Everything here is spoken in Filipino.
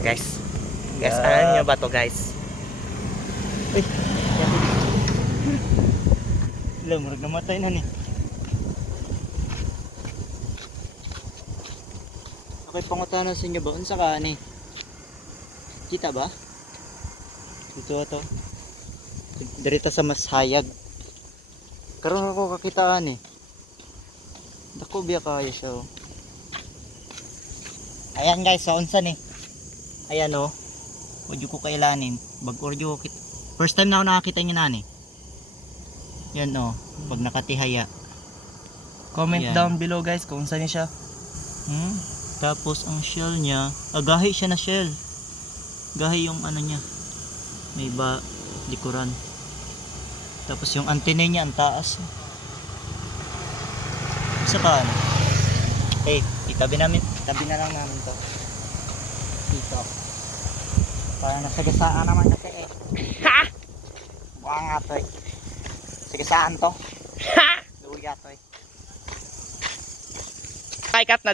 guys. Guys, alam nyo ba to guys? Uy. Ilang murag namatay na ni. Okay, pangutana sa inyo ba? Unsa ka ni? Kita ba? Ito ato. Dirita sa Masayag. Karon ako kakitaan eh. Dako biya kaya siya. Oh. Ayan guys, so unsa ni? Ayan oh. Wadyo ko kailanin. Bag-oryo ko. First time na ako nakakita niya nani. Yan oh, pag nakatihaya. Comment Ayan. down below guys kung saan niya siya. Tapos ang shell niya, gahi siya na shell. Gahi yung ano niya. May likuran. Tapos yung antena niya ang taas. Isa ka ano? Itabi na lang namin to. Dito. Para nasagasaan naman kasi eh. Ha! Buka nga to eh. Sagasaan to. Ha! Luya to eh. Ay, cut na